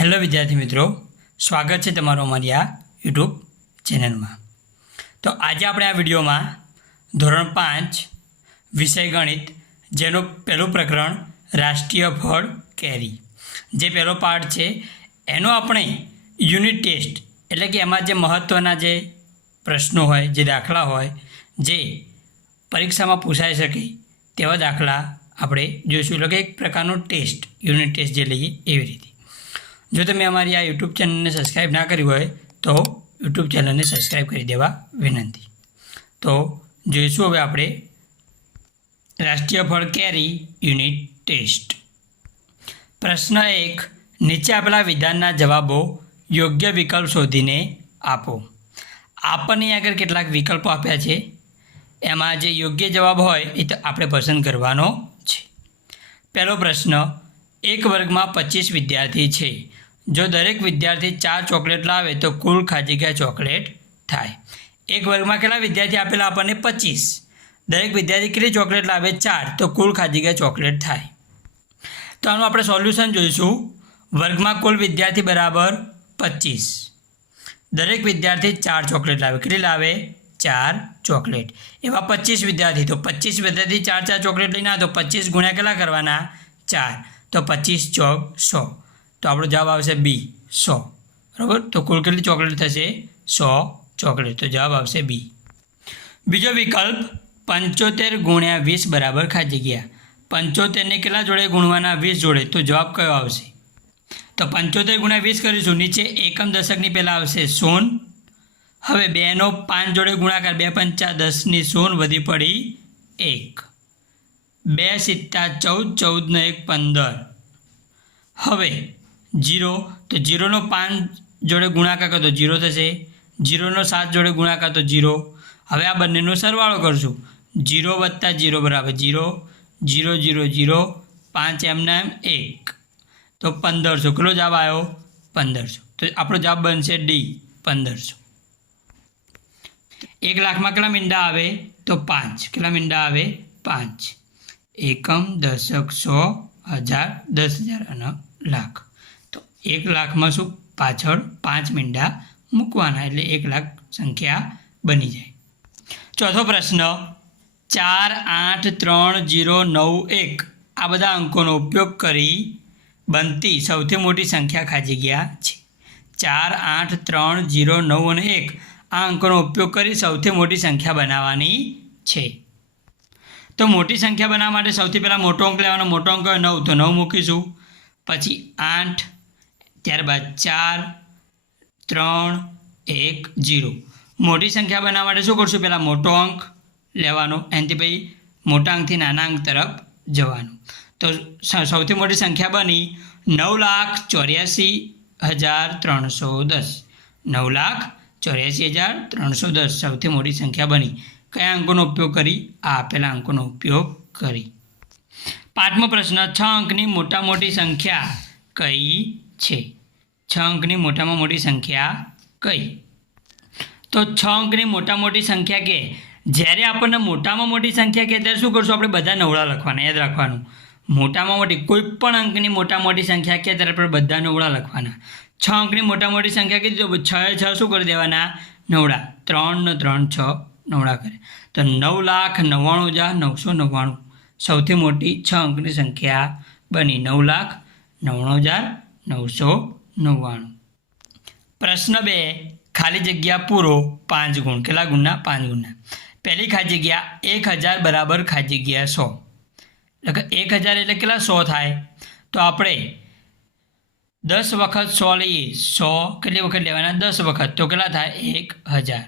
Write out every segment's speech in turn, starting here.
Hello વિદ્યાર્થી મિત્રો, સ્વાગત છે તમારું અમારી આ યુટ્યુબ ચેનલમાં. તો આજે આપણે આ વિડીયોમાં ધોરણ પાંચ વિષય ગણિત જેનું પહેલું પ્રકરણ રાષ્ટ્રીય ફળ કેરી. જે પહેલો પાઠ છે, એનો આપણે યુનિટ ટેસ્ટ, એટલે કે એમાં જે મહત્ત્વના જે પ્રશ્નો હોય, જે દાખલા હોય, જે પરીક્ષામાં પૂછાઈ શકે, તેવા દાખલા આપણે જોઈશું. એટલે કે એક પ્રકારનો ટેસ્ટ, યુનિટ ટેસ્ટ જે લઈએ એવી રીતે. જો તમે અમારી આ યુટ્યુબ ચેનલને સબસ્ક્રાઈબ ના કરી હોય, તો યુટ્યુબ ચેનલને સબસ્ક્રાઈબ કરી દેવા વિનંતી. તો જોઈશું હવે આપણે રાષ્ટ્રીય ફળ કેરી યુનિટ ટેસ્ટ. પ્રશ્ન એક, નીચે આપેલા વિધાનના જવાબો યોગ્ય વિકલ્પ શોધીને આપો. આપણને આગળ કેટલાક વિકલ્પો આપ્યા છે. એમાં જે યોગ્ય જવાબ હોય, એ તો આપણે પસંદ કરવાનો છે. પહેલો પ્રશ્ન, એક વર્ગમાં પચીસ વિદ્યાર્થી છે. જો દરેક વિદ્યાર્થી ચાર ચોકલેટ લાવે, તો કુલ ખાજીગ્યા ચોકલેટ થાય. એક વર્ગમાં કેટલા વિદ્યાર્થી આપેલા આપણને પચીસ. દરેક વિદ્યાર્થી કેટલી ચોકલેટ લાવે? ચાર. તો કુલ ખાજીગ્યા ચોકલેટ થાય. તો આનું આપણે સોલ્યુશન જોઈશું. વર્ગમાં કુલ વિદ્યાર્થી બરાબર પચીસ. દરેક વિદ્યાર્થી ચાર ચોકલેટ લાવે. કેટલી લાવે? ચાર ચોકલેટ. એવા પચીસ વિદ્યાર્થી. તો પચીસ વિદ્યાર્થી ચાર ચાર ચોકલેટ લઈને આવે તો પચીસ ગુણ્યા કેટલા કરવાના? ચાર. તો પચીસ ચોક સો. તો આપણો જવાબ આવશે બી સો. બરાબર? તો કુલ કેટલી ચોકલેટ થશે? સો ચોકલેટ. તો જવાબ આવશે બી બીજો વિકલ્પ, પંચોતેર ગુણ્યા વીસ બરાબર ખાઈ જગ્યા પંચોતેરને કેટલા જોડે ગુણવાના? વીસ જોડે. તો જવાબ કયો આવશે? તો પંચોતેર ગુણ્યા વીસ કરીશું. નીચે એકમ દશકની પહેલાં આવશે સોન હવે બેનો પાંચ જોડે ગુણાકાર. બે પંચા દસની સોન વધી પડી એક. બે સિત્તા ચૌદ, ચૌદનો એક પંદર. હવે જીરો, તો જીરોનો પાંચ જોડે ગુણાકાર કરો તો જીરો થશે. જીરોનો સાત જોડે ગુણાકાર તો જીરો. હવે આ બંનેનો સરવાળો કરશું. જીરો વત્તા જીરો બરાબર જીરો. Zero zero zero. પાંચ એમના એમ એક. તો પંદરસો. કેટલો જવાબ આવ્યો? પંદરસો. તો આપણો જવાબ બનશે ડી. પંદરસો. એક લાખમાં કેટલા મીંડા આવે? તો પાંચ. કેટલા મીંડા આવે? પાંચ. એકમ દશક સો હજાર દસ હજાર અને લાખ. એક લાખમાં શું? પાછળ પાંચ મીંડા મૂકવાના. એટલે એક લાખ સંખ્યા બની જાય. ચોથો પ્રશ્ન. ચાર આઠ ત્રણ જીરો નવ એક. આ બધા અંકોનો ઉપયોગ કરી બનતી સૌથી મોટી સંખ્યા ખાજી ગયા છે. ચાર આઠ ત્રણ જીરો નવ અને એક. આ અંકોનો ઉપયોગ કરી સૌથી મોટી સંખ્યા બનાવવાની છે. તો મોટી સંખ્યા બનાવવા માટે સૌથી પહેલાં મોટો અંક લેવાનો. મોટો અંક નવ, તો નવ મૂકીશું. પછી આઠ ત્યારબાદ ચાર, ત્રણ, એક, જીરો. મોટી સંખ્યા બનાવવા માટે શું કરશું? પહેલાં મોટો અંક લેવાનો. એનાથી પછી મોટા અંકથી નાના અંક તરફ જવાનું. તો સૌથી મોટી સંખ્યા બની નવ લાખ ચોર્યાસી હજાર ત્રણસો દસ. નવ લાખ ચોર્યાસી હજાર ત્રણસો દસ સૌથી મોટી સંખ્યા બની. કયા અંકોનો ઉપયોગ કરી? આ આપેલા અંકોનો ઉપયોગ કરી. પાંચમો પ્રશ્ન, છ અંકની મોટા મોટી સંખ્યા કઈ છે. છ અંકની મોટામાં મોટી સંખ્યા કઈ? તો છ અંકની મોટા મોટી સંખ્યા કે જ્યારે આપણને મોટામાં મોટી સંખ્યા કે ત્યારે શું કરશું? આપણે બધા નવડા લખવાના, યાદ રાખવાનું. મોટામાં મોટી, કોઈ પણ અંકની મોટા મોટી સંખ્યા કે ત્યારે આપણે બધા નવડા લખવાના. છ અંકની મોટા મોટી સંખ્યા કીધી, તો છ છ શું કરી દેવાના? નવડા. ત્રણનો ત્રણ છ નવડા કરે. તો નવ લાખ નવ્વાણું હજાર નવસો નવ્વાણું. સૌથી મોટી છ અંકની સંખ્યા બની નવ લાખ નવ્વાણું હજાર નવસો નવ્વાણું. પ્રશ્ન બે, ખાલી જગ્યા પૂરો પાંચ ગુણ. કેટલા ગુણના? પાંચ ગુણના. પહેલી ખાલી જગ્યા એક હજાર બરાબર ખાલી જગ્યા સો. એક હજાર એટલે કેટલા? સો થાય. તો આપણે દસ વખત સો લઈએ. સો કેટલી વખત લેવાના? દસ વખત. તો કેટલા થાય? એક હજાર.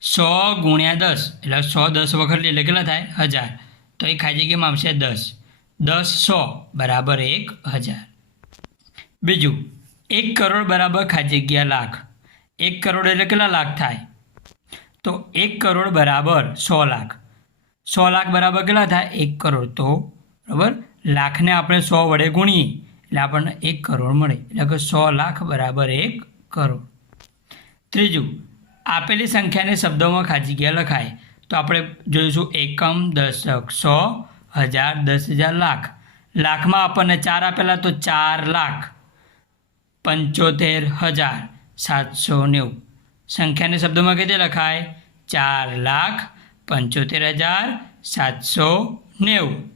સો ગુણ્યા દસ. એટલે સો દસ વખત એટલે કેટલા થાય? હજાર. તો એ ખાલી જગ્યામાં આવશે દસ. દસ સો બરાબર એક હજાર. બીજું, એક કરોડ બરાબર ખાલી જગ્યા લાખ. એક કરોડ એટલે કેટલા લાખ થાય? તો એક કરોડ બરાબર સો લાખ. સો લાખ બરાબર કેટલા થાય? એક કરોડ. તો બરાબર, લાખને આપણે સો વડે ગુણીએ, એટલે આપણને એક કરોડ મળે. એટલે કે સો લાખ બરાબર એક કરોડ. ત્રીજું, આપેલી સંખ્યાને શબ્દોમાં ખાલી જગ્યા લખાય. તો આપણે જોઈશું એકમ, દશક, સો, હજાર, દસ હજાર લાખ. લાખમાં આપણને ચાર આપેલા, તો ચાર લાખ. પંચોતેર હજાર સાતસો નેવું. સંખ્યાને શબ્દોમાં કેવી રીતે લખાય ચાર લાખ પંચોતેર હજાર સાતસો નેવું.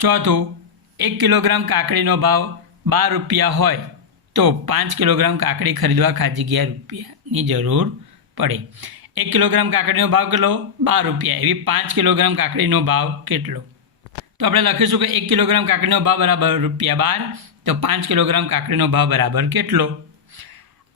ચોથું, એક કિલોગ્રામ કાકડીનો ભાવ બાર રૂપિયા હોય તો પાંચ કિલોગ્રામ કાકડી ખરીદવા ખાજી ગયા રૂપિયાની જરૂર પડે. એક કિલોગ્રામ કાકડીનો ભાવ કેટલો? બાર રૂપિયા. એવી પાંચ કિલોગ્રામ કાકડીનો ભાવ કેટલો? તો આપણે લખીશું કે એક કિલોગ્રામ કાકડીનો ભાવ બરાબર રૂપિયા બાર તો પાંચ કિલોગ્રામ કાકડીનો ભાવ બરાબર કેટલો?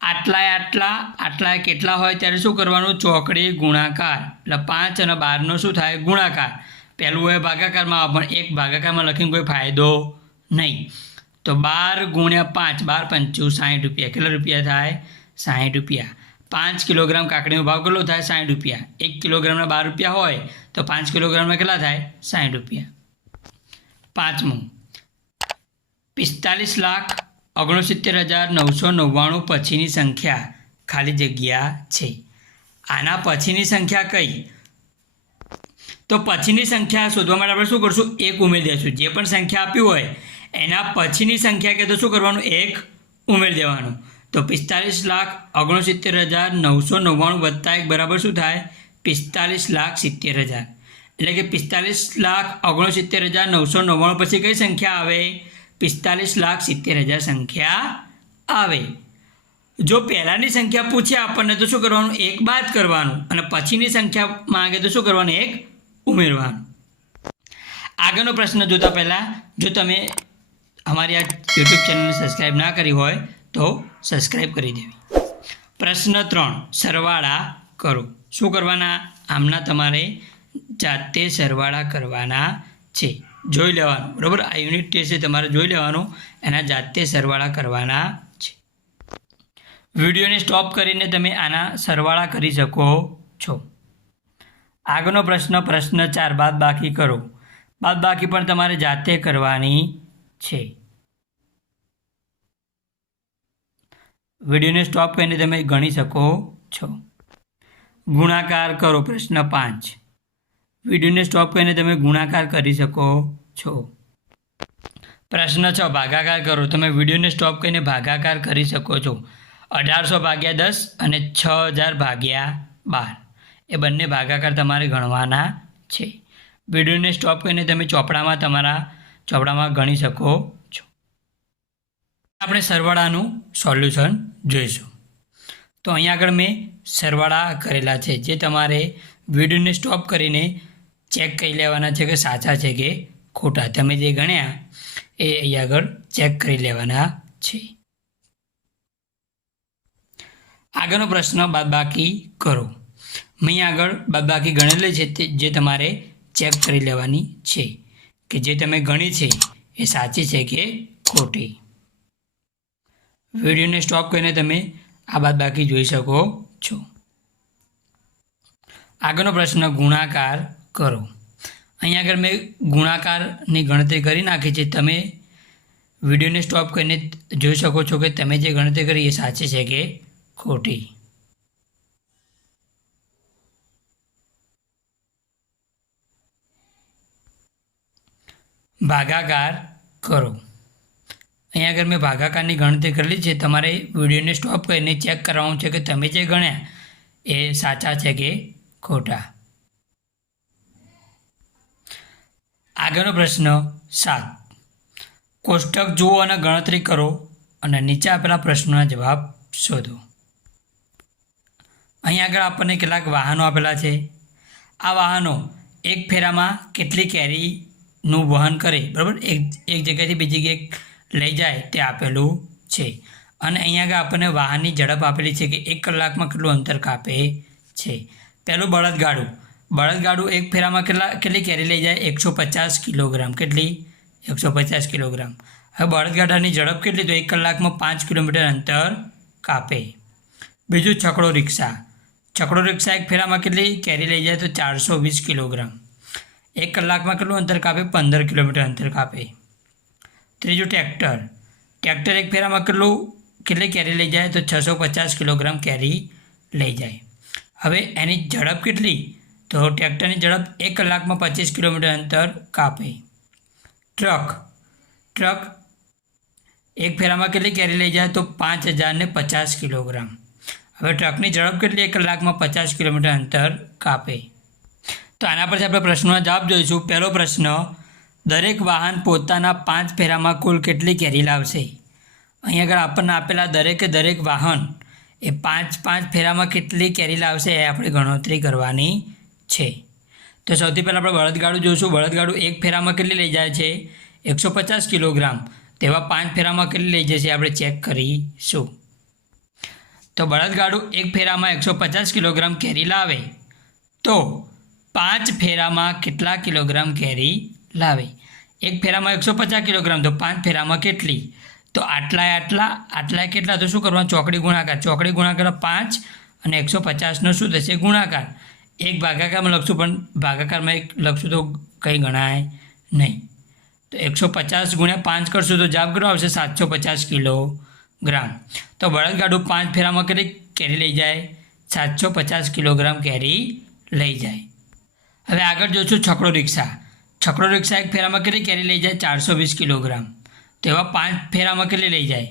આટલાય આટલા આટલા કેટલા હોય ત્યારે શું કરવાનું? ચોકડી, ગુણાકાર. એટલે પાંચ અને બારનો શું થાય? ગુણાકાર. પહેલું હોય ભાગાકારમાં આવે પણ એક ભાગાકારમાં લખીને કોઈ ફાયદો નહીં. તો બાર ગુણ્યા પાંચ, બાર પંચું સાઠ રૂપિયા. કેટલા રૂપિયા થાય? સાઠ રૂપિયા. પાંચ કિલોગ્રામ કાકડીનો ભાવ કેટલો થાય? સાઠ રૂપિયા. એક કિલોગ્રામના બાર રૂપિયા હોય તો પાંચ કિલોગ્રામના કેટલા થાય? સાઠ રૂપિયા. પાંચમું. પિસ્તાલીસ લાખ ઓગણસિત્તેર હજાર નવસો નવ્વાણું પછીની સંખ્યા ખાલી જગ્યા છે. આના પછીની સંખ્યા કઈ? તો પછીની સંખ્યા શોધવા માટે આપણે શું કરશું? એક ઉમેરી દઈશું જે પણ સંખ્યા આપ્યું હોય, એના પછીની સંખ્યા કે તો શું કરવાનું? એક ઉમેરી દેવાનું. તો પિસ્તાલીસ લાખ ઓગણસિત્તેર હજાર નવસો નવ્વાણું વત્તા એક બરાબર શું થાય? પિસ્તાલીસ લાખ સિત્તેર હજાર. એટલે કે પિસ્તાલીસ લાખ ઓગણસિત્તેર હજાર નવસો નવ્વાણું પછી કઈ સંખ્યા આવે? પિસ્તાલીસ લાખ સિત્તેર હજાર સંખ્યા આવે. જો પહેલાંની સંખ્યા પૂછે આપણને તો શું કરવાનું? એક બાદ કરવાનું. અને પછીની સંખ્યા માંગે તો શું કરવાનું? એક ઉમેરવાનું. આગળનો પ્રશ્ન જોતા પહેલાં, જો તમે અમારી આ યુટ્યુબ ચેનલને સબસ્ક્રાઈબ ના કરી હોય, તો સબસ્ક્રાઈબ કરી દેવી. પ્રશ્ન ત્રણ, સરવાળા કરો. શું કરવાના? આમના તમારે જાતે સરવાળા કરવાના છે. જોઈ લેવાનું. બરાબર? આ યુનિટ ટેસ્ટ છે, તમારે જોઈ લેવાનું. એના જાતે સરવાળા કરવાના છે. વિડીયોને સ્ટોપ કરીને તમે આના સરવાળા કરી શકો છો. આગળનો પ્રશ્ન પ્રશ્ન ચાર, બાદ બાકી કરો. બાદ બાકી પણ તમારે જાતે કરવાની છે. વિડીયોને સ્ટોપ કરીને તમે ગણી શકો છો. ગુણાકાર કરો, પ્રશ્ન પાંચ. વિડીયોને સ્ટોપ કરીને તમે ગુણાકાર કરી શકો છો. પ્રશ્ન છ, ભાગાકાર કરો. તમે વિડીયોને સ્ટોપ કરીને ભાગાકાર કરી શકો છો. અઢારસો ભાગ્યા દસ અને છ હજાર ભાગ્યા બાર. એ બંને ભાગાકાર તમારે ગણવાના છે. વિડીયોને સ્ટોપ કરીને તમે ચોપડામાં તમારા ચોપડામાં ગણી શકો છો. આપણે સરવાળાનું સોલ્યુશન જોઈશું. તો અહીંયા આગળ મેં સરવાળા કરેલા છે, જે તમારે વિડીયોને સ્ટોપ કરીને ચેક કરી લેવાના છે કે સાચા છે કે ખોટા. તમે જે ગણ્યા એ અહીંયા આગળ ચેક કરી લેવાના છે. આગળનો પ્રશ્ન બાદબાકી કરો. મેં આગળ બાદબાકી ગણેલી છે તે જે તમારે ચેક કરી લેવાની છે કે જે તમે ગણી છે એ સાચી છે કે ખોટી. વિડીયોને સ્ટોપ કરીને તમે આ બાદબાકી જોઈ શકો છો. આગળનો પ્રશ્ન ગુણાકાર કરો. અહીંયા આગળ મેં ગુણાકારની ગણતરી કરી નાખી છે. તમે વિડીયોને સ્ટોપ કરીને જોઈ શકો છો કે તમે જે ગણતરી કરી એ સાચી છે કે ખોટી. ભાગાકાર કરો. અહીંયા આગળ મેં ભાગાકારની ગણતરી કરેલી છે. તમારે વિડીયોને સ્ટોપ કરીને ચેક કરવાનું છે કે તમે જે ગણ્યા એ સાચા છે કે ખોટા. આગળનો પ્રશ્ન સાત. કોષ્ટક જુઓ અને ગણતરી કરો અને નીચે આપેલા પ્રશ્નોના જવાબ શોધો. અહીં આગળ આપણને કેટલાક વાહનો આપેલા છે. આ વાહનો એક ફેરામાં કેટલી કેરીનું વહન કરે, બરાબર? એક એક જગ્યાએથી બીજી જગ્યાએ લઈ જાય તે આપેલું છે. અને અહીંયા આગળ આપણને વાહનની ઝડપ આપેલી છે કે એક કલાકમાં કેટલું અંતર કાપે છે. પહેલું બળદગાડું. બળદગાડું એક ફેરામાં કેટલા કેટલી કેરી લઈ જાય? એકસો પચાસ કિલોગ્રામ. કેટલી? એકસો પચાસ કિલોગ્રામ. હવે બળદગાડાની ઝડપ કેટલી? તો એક કલાકમાં પાંચ કિલોમીટર અંતર કાપે. બીજું, છકડો રિક્ષા. છકડો રિક્ષા એક ફેરામાં કેટલી? કેરી લઈ જાય તો ચારસો વીસ કિલોગ્રામ. એક કલાકમાં કેટલું અંતર કાપે? પંદર કિલોમીટર અંતર કાપે. ત્રીજું, ટ્રેક્ટર. ટ્રેક્ટર એક ફેરામાં કેટલું? કેટલી કેરી લઈ જાય? તો છસો પચાસ કિલોગ્રામ કેરી લઈ જાય. હવે એની ઝડપ કેટલી? તો ટ્રેક્ટરની ઝડપ એક કલાકમાં પચીસ કિલોમીટર અંતર કાપે. ટ્રક. ટ્રક એક ફેરામાં કેટલી કેરી લઈ જાય તો પાંચ હજારને પચાસ કિલોગ્રામ. હવે ટ્રકની ઝડપ કેટલી? એક કલાકમાં પચાસ કિલોમીટર અંતર કાપે. તો આના પરથી આપણે પ્રશ્નનો જવાબ જોઈશું. પહેલો પ્રશ્ન, દરેક વાહન પોતાના પાંચ ફેરામાં કુલ કેટલી કેરી લાવશે? અહીં આગળ આપણને આપેલા દરેકે દરેક વાહન એ પાંચ પાંચ ફેરામાં કેટલી કેરી લાવશે એ આપણે ગણતરી કરવાની છે. તો સૌથી પહેલાં આપણે બળદગાડું જોઈશું. બળદગાડું એક ફેરામાં કેટલી લઈ જાય છે? એકસો પચાસ કિલોગ્રામ. તેવા પાંચ ફેરામાં કેટલી લઈ જશે આપણે ચેક કરીશું. તો બળદગાડું એક ફેરામાં એકસો પચાસ કિલોગ્રામ કેરી લાવે. તો પાંચ ફેરામાં કેટલા કિલોગ્રામ કેરી લાવે? એક ફેરામાં એકસો પચાસ કિલોગ્રામ. તો પાંચ ફેરામાં કેટલી? તો આટલાય આટલા. આટલાય કેટલા? તો શું કરવાનું? ચોકડી ગુણાકાર. ચોકડી ગુણાકાર પાંચ અને એકસો પચાસનો શું થશે? ગુણાકાર. એક ભાગાકારમાં લખશું, પણ ભાગાકારમાં એક લખશું તો કંઈ ગણાય નહીં. તો એકસો પચાસ ગુણ્યા પાંચ કરશું તો જવાબ કેટલો આવશે સાતસો પચાસ કિલો ગ્રામ. તો બળદગાડું પાંચ ફેરામાં કેટલી કેરી લઈ જાય, સાતસો પચાસ કિલોગ્રામ કેરી લઈ જાય. હવે આગળ જોઈશું છકડો રિક્ષા. છકડો રિક્ષા એક ફેરામાં કેટલી કેરી લઈ જાય ચારસો વીસ કિલોગ્રામ. તો એવા પાંચ ફેરામાં કેટલી લઈ જાય?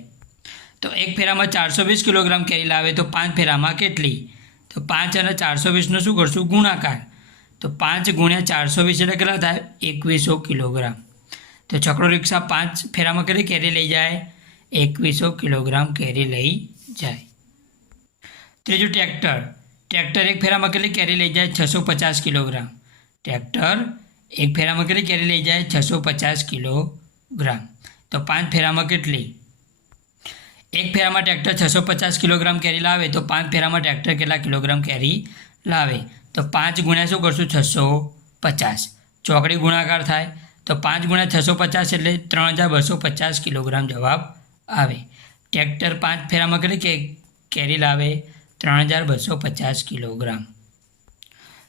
તો એક ફેરામાં ચારસો વીસ કિલોગ્રામ કેરી લાવે તો પાંચ ફેરામાં કેટલી? તો પાંચ અને ચારસો વીસનો શું કરશું? ગુણાકાર. તો પાંચ ગુણ્યા ચારસો વીસ એટલે કેટલા થાય? એકવીસો કિલોગ્રામ. તો છકડો રિક્ષા પાંચ ફેરામાં કેટલી કેરી લઈ જાય. એકવીસો કિલોગ્રામ કેરી લઈ જાય. ત્રીજું ટ્રેક્ટર. ટ્રેક્ટર એક ફેરામાં કેટલી કેરી લઈ જાય? છસો પચાસ કિલોગ્રામ. ટ્રેક્ટર એક ફેરામાં કેટલી કેરી લઈ જાય? છસો પચાસ કિલોગ્રામ. તો પાંચ ફેરામાં કેટલી? એક ફેરામાં ટ્રેક્ટર છસો પચાસ કિલોગ્રામ કેરી લાવે, તો પાંચ ફેરામાં ટ્રેક્ટર કેટલા કિલોગ્રામ કેરી લાવે? તો પાંચ ગુણ્યા શું કરશું? છસો પચાસ ચોકડી ગુણાકાર થાય, તો પાંચ ગુણ્યા છસો પચાસ એટલે ત્રણ હજાર બસો પચાસ કિલોગ્રામ જવાબ આવે. ટ્રેક્ટર પાંચ ફેરામાં કેટલી કે કેરી લાવે? ત્રણ હજાર બસો પચાસ કિલોગ્રામ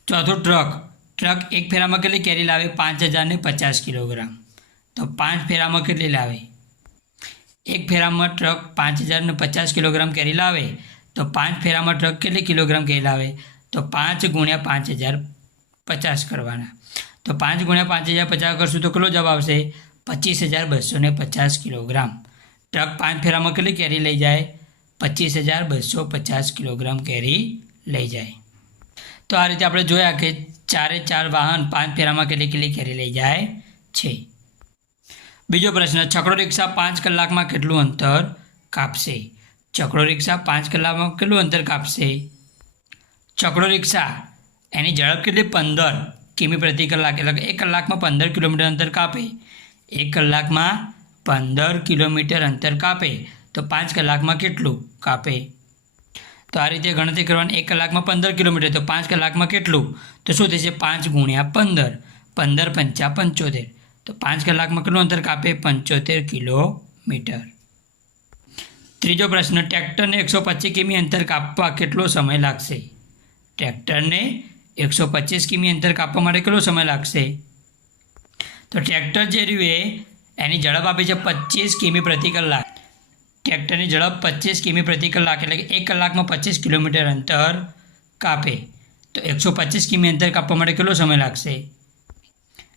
ચોથું ટ્રક ટ્રક એક ફેરામાં કેટલી કેરી લાવે? પાંચ હજારને પચાસ કિલોગ્રામ તો પાંચ ફેરામાં કેટલી લાવે? એક ફેરામાં ટ્રક પાંચ હજારને પચાસ કિલોગ્રામ કેરી લાવે, તો પાંચ ફેરામાં ટ્રક કેટલી કિલોગ્રામ કેરી લાવે? તો પાંચ ગુણ્યા પાંચ હજાર પચાસ કરવાના. તો પાંચ ગુણ્યા પાંચ હજાર પચાસ કરશું તો કેટલો જવાબ આવશે? પચીસ હજાર બસો પચાસ કિલોગ્રામ. ટ્રક પાંચ ફેરામાં કેટલી કેરી લઈ જાય? પચીસ હજાર બસો પચાસ કિલોગ્રામ કેરી લઈ જાય. તો આ રીતે આપણે જોયા કે ચારે ચાર વાહન પાંચ ફેરામાં કેટલી કેટલી કેરી લઈ જાય છે. બીજો પ્રશ્ન છકડો રિક્ષા પાંચ કલાકમાં કેટલું અંતર કાપશે? છકડો રિક્ષા પાંચ કલાકમાં કેટલું અંતર કાપશે? છકડો રિક્ષા, એની ઝડપ કેટલી? પંદર કિમી પ્રતિ કલાક, એટલે એક કલાકમાં પંદર કિલોમીટર અંતર કાપે. એક કલાકમાં પંદર કિલોમીટર અંતર કાપે. તો પાંચ કલાકમાં કેટલું કાપે? તો આ રીતે ગણતરી કરવાની, એક કલાકમાં પંદર કિલોમીટર, તો પાંચ કલાકમાં કેટલું? તો શું થશે? પાંચ ગુણ્યા પંદર. પંદર પંચા પંચોતેર. તો પાંચ કલાકમાં કેટલું અંતર કાપે? પંચોતેર કિલોમીટર. ત્રીજો પ્રશ્ન, ટ્રેક્ટરને એકસો પચીસ કિમી અંતર કાપવા કેટલો સમય લાગશે? ટ્રેક્ટરને એકસો પચીસ કિમી અંતર કાપવા માટે કેટલો સમય લાગશે? તો ટ્રેક્ટર જે રહ્યું એ, એની ઝડપ આપી છે પચીસ કિમી પ્રતિ કલાક. ટ્રેક્ટરની ઝડપ પચીસ કિમી પ્રતિ કલાક, એટલે કે એક કલાકમાં પચીસ કિલોમીટર અંતર કાપે. તો એકસો પચીસ કિમી અંતર કાપવા માટે કેટલો સમય લાગશે?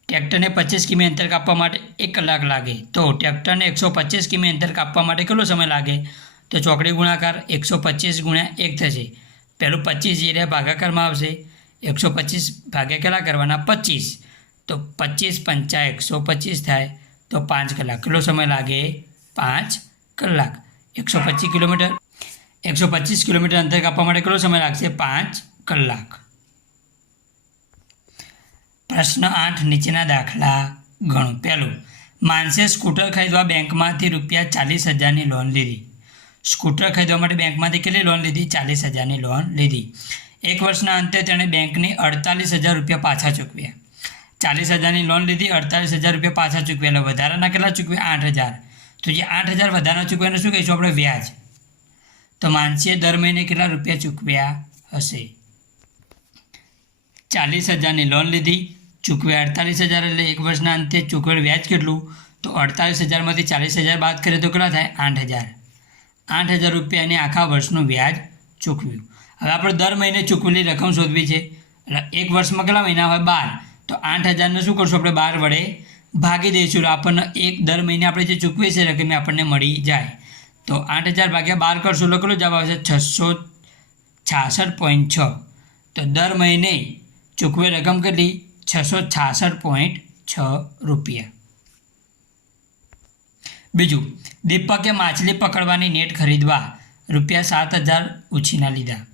ટ્રેક્ટરને પચીસ કિમી અંતર કાપવા માટે એક કલાક લાગે. તો ટ્રેક્ટરને એકસો પચીસ કિમી અંતર કાપવા માટે કેટલો સમય લાગે? તો ચોકડી ગુણાકાર એકસો પચીસ ગુણ્યા એક થશે. પહેલું પચીસ રહ્યા ભાગાકારમાં આવશે. એકસો પચીસ ભાગ્યા કેટલા કરવાના? પચીસ. તો પચીસ પંચા એકસો પચીસ થાય તો પાંચ કલાક. કેટલો સમય લાગે? પાંચ કલાક. એકસો પચીસ કિલોમીટર. એકસો પચીસ કિલોમીટર અંતર કાપવા માટે કેટલો સમય લાગશે? પાંચ કલાક. પ્રશ્ન આઠ, નીચેના દાખલા. ગણો. પહેલું માનસે સ્કૂટર ખરીદવા બેંકમાંથી રૂપિયા ચાલીસ હજારની લોન લીધી. સ્કૂટર ખરીદવા માટે બેંકમાંથી કેટલી લોન લીધી? ચાલીસ હજારની લોન લીધી. એક વર્ષના અંતે તેણે બેંકની અડતાલીસ હજાર રૂપિયા પાછા ચૂકવ્યા. ચાલીસ હજારની લોન લીધી, અડતાલીસ હજાર રૂપિયા પાછા ચૂકવ્યા એટલે વધારાના કેટલા ચૂકવ્યા? આઠ હજાર. તો જે આઠ હજાર વધારાના ચૂકવ્યાને શું કહીશું આપણે? વ્યાજ. તો માનસીએ દર મહિને કેટલા રૂપિયા ચૂકવ્યા હશે? ચાલીસ હજારની લોન લીધી. ચૂકવે અડતાલીસ હજાર એટલે એક વર્ષના અંતે ચૂકવેલ વ્યાજ કેટલું? તો અડતાલીસ હજારમાંથી ચાલીસ હજાર બાદ કરીએ તો કેટલા થાય? આઠ હજાર. આઠ હજાર રૂપિયાની આખા વર્ષનું વ્યાજ ચૂકવ્યું. હવે આપણે દર મહિને ચૂકવેલી રકમ શોધવી છે. એટલે એક વર્ષમાં કેટલા મહિના હોય? બાર. તો આઠ હજારને શું કરશું આપણે? બાર વડે ભાગી દઈશું. આપણને એક દર મહિને આપણે જે ચૂકવીએ છીએ રકમ આપણને મળી જાય. તો આઠ હજાર ભાગ્યા બાર કરશું એટલે કેટલો જવાબ આવશે? છસો છાસઠ પોઈન્ટ છ. તો દર મહિને ચૂકવે રકમ કેટલી? છસો છાસઠ પોઈન્ટ છ રૂપિયા. બીજું, દીપકે માછલી પકડવાની નેટ ખરીદવા રૂપિયા સાત હજાર ઉછીના લીધા.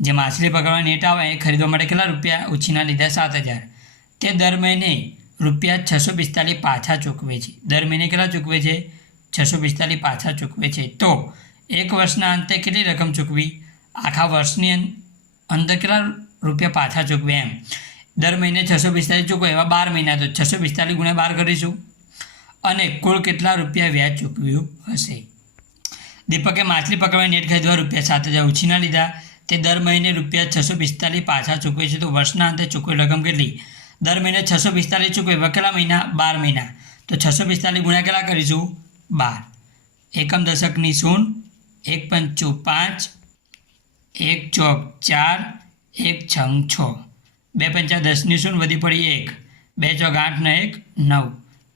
જે માછલી પકડવાની નેટ આવે એ ખરીદવા માટે કેટલા રૂપિયા ઉછીના લીધા? સાત હજાર. તે દર મહિને રૂપિયા છસો પિસ્તાલીસ પાછા ચૂકવે છે. દર મહિને કેટલા ચૂકવે છે? છસો પિસ્તાલીસ પાછા ચૂકવે છે. તો એક વર્ષના અંતે કેટલી રકમ ચૂકવી? આખા વર્ષની અંદર કેટલા રૂપિયા પાછા ચૂકવે એમ. દર મહિને છસો પિસ્તાલીસ ચૂકવે, એવા બાર મહિના તો છસો પિસ્તાલીસ ગુણ્યા બાર કરીશું. અને કુલ કેટલા રૂપિયા વ્યાજ ચૂકવ્યું હશે? દીપકે માછલી પકડવાની નેટ ખરીદવા રૂપિયા સાત હજાર ઉછીના લીધા. તે દર મહિને રૂપિયા છસો પિસ્તાલીસ પાછા ચૂકવે છે તો વર્ષના અંતે ચૂકવેલ રકમ કેટલી? દર મહિને છસો પિસ્તાલીસ ચૂકવે કેટલા મહિના? બાર મહિના. તો છસો પિસ્તાલીસ ગુણ્યા કેટલા કરીશું? બાર. એકમ દશકની શૂન એક પંચું પાંચ, એક ચોક ચાર એક છંગ છ. બે પંચા દસની શૂન વધી પડી એક. બે ચોક આઠ ને એક, નવ.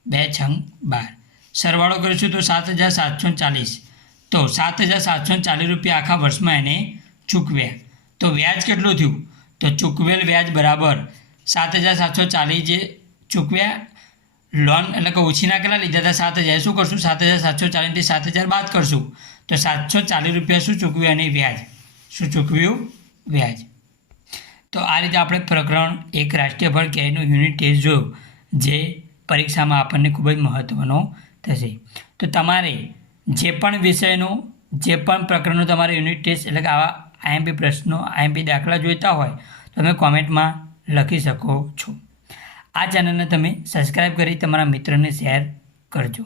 બે છંગ બાર. સરવાળો કરીશું તો સાત હજાર સાતસો ચાલીસ. તો સાત હજાર સાતસો ચાલીસ રૂપિયા આખા વર્ષમાં એને ચૂકવ્યા. તો વ્યાજ કેટલું થયું? તો ચૂકવેલ વ્યાજ બરાબર સાત હજાર સાતસો ચાલીસ જે ચૂકવ્યા. લોન એટલે કે ઓછી નાખેલા લીધા હતા? સાત હજાર. શું કરશું? સાત હજાર સાતસો ચાલીસથી સાત હજાર બાદ કરશું. તો સાતસો ચાલીસ રૂપિયા શું ચૂકવ્યું અને વ્યાજ? શું ચૂકવ્યું? વ્યાજ. તો આ રીતે આપણે પ્રકરણ એક રાષ્ટ્રીય ભર કેરીનું યુનિટ ટેસ્ટ જોયું, જે પરીક્ષામાં આપણને ખૂબ જ મહત્ત્વનો થશે. તો તમારે જે પણ વિષયનો, જે પણ પ્રકરણનો તમારે યુનિટ ટેસ્ટ એટલે કે આવા આઈએમપી પ્રશ્નો આઈએમપી દાખલા જોઈતા હોય તમે કોમેન્ટમાં લખી શકો છો. આ ચેનલને તમે સબસ્ક્રાઈબ કરી તમારા મિત્રોને શેર કરજો.